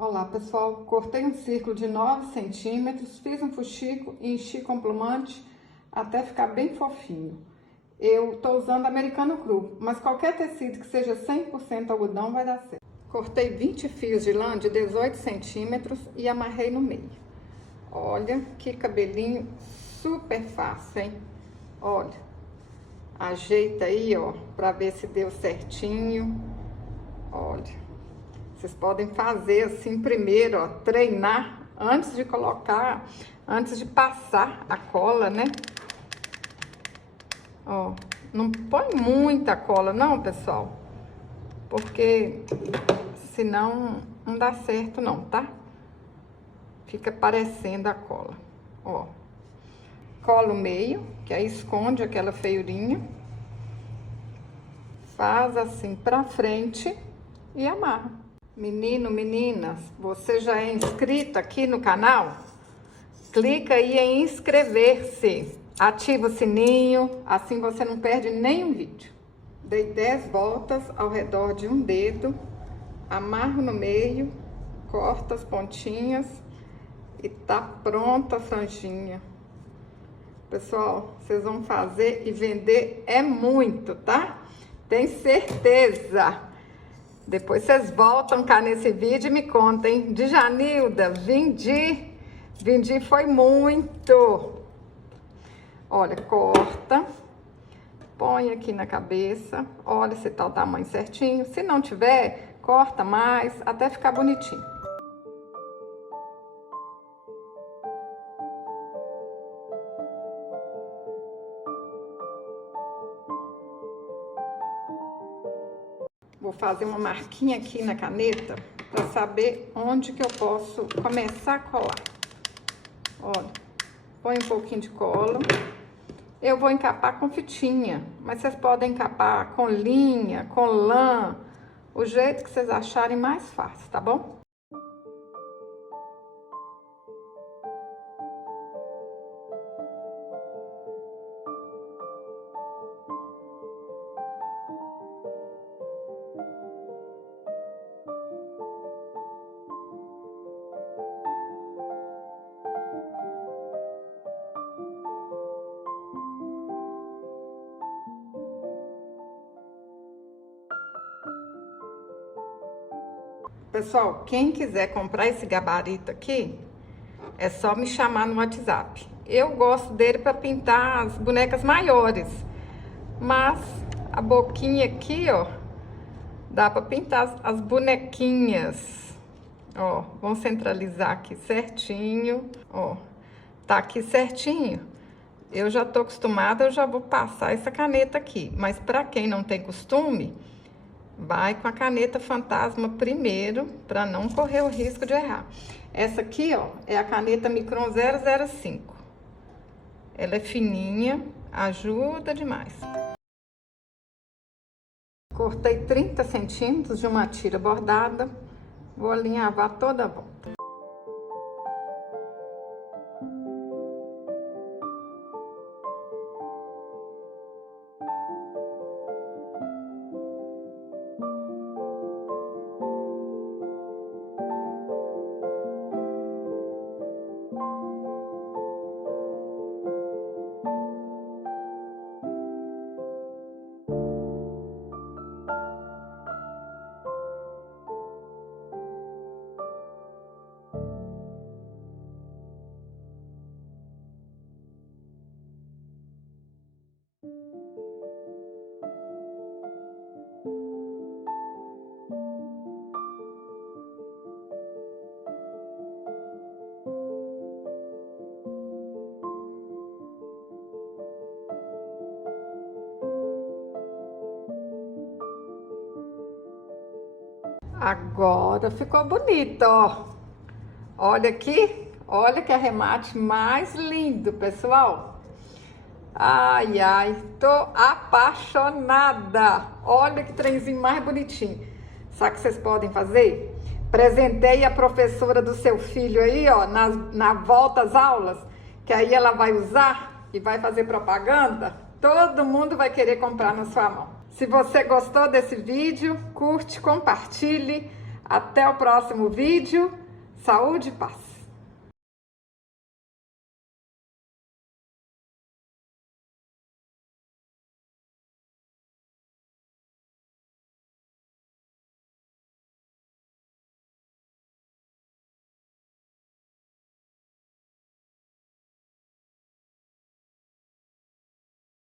Olá pessoal, cortei um círculo de 9 centímetros, fiz um fuxico e enchi com plumante até ficar bem fofinho. Eu tô usando americano cru, mas qualquer tecido que seja 100% algodão vai dar certo. Cortei 20 fios de lã de 18 centímetros e amarrei no meio. Olha que cabelinho super fácil, hein? Olha, ajeita aí, ó, pra ver se deu certinho. Olha. Vocês podem fazer assim primeiro, ó, treinar antes de colocar, antes de passar a cola, né? Ó, não põe muita cola não, pessoal, porque senão não dá certo não, tá? Fica parecendo a cola, ó. Cola o meio, que aí esconde aquela feiurinha. Faz assim pra frente e amarra. Menino, meninas, você já é inscrito aqui no canal? Clica aí em inscrever-se, ativa o sininho, assim você não perde nenhum vídeo. Dei 10 voltas ao redor de um dedo, amarro no meio, corto as pontinhas e tá pronta a franjinha. Pessoal, vocês vão fazer e vender é muito, tá? Tem certeza! Depois vocês voltam cá nesse vídeo e me contem. Djanilda, vendi foi muito. Olha, corta, põe aqui na cabeça, olha se tá o tamanho certinho. Se não tiver, corta mais, até ficar bonitinho. Vou fazer uma marquinha aqui na caneta para saber onde que eu posso começar a colar. Olha, põe um pouquinho de cola. Eu vou encapar com fitinha, mas vocês podem encapar com linha, com lã, o jeito que vocês acharem mais fácil, tá bom? Pessoal, quem quiser comprar esse gabarito aqui, é só me chamar no WhatsApp. Eu gosto dele para pintar as bonecas maiores, mas a boquinha aqui, ó, dá para pintar as bonequinhas. Ó, vamos centralizar aqui certinho, ó, tá aqui certinho. Eu já tô acostumada, eu já vou passar essa caneta aqui, mas para quem não tem costume, vai com a caneta fantasma primeiro, para não correr o risco de errar. Essa aqui, ó, é a caneta Micron 005. Ela é fininha, ajuda demais. Cortei 30 centímetros de uma tira bordada. Vou alinhavar toda a volta. Agora ficou bonito, ó. Olha aqui, olha que arremate mais lindo, pessoal. Ai, ai, tô apaixonada. Olha que trenzinho mais bonitinho. Sabe o que vocês podem fazer? Presentei a professora do seu filho aí, ó, na volta às aulas, que aí ela vai usar e vai fazer propaganda. Todo mundo vai querer comprar na sua mão. Se você gostou desse vídeo, curte, compartilhe, Até o próximo vídeo. Saúde e paz.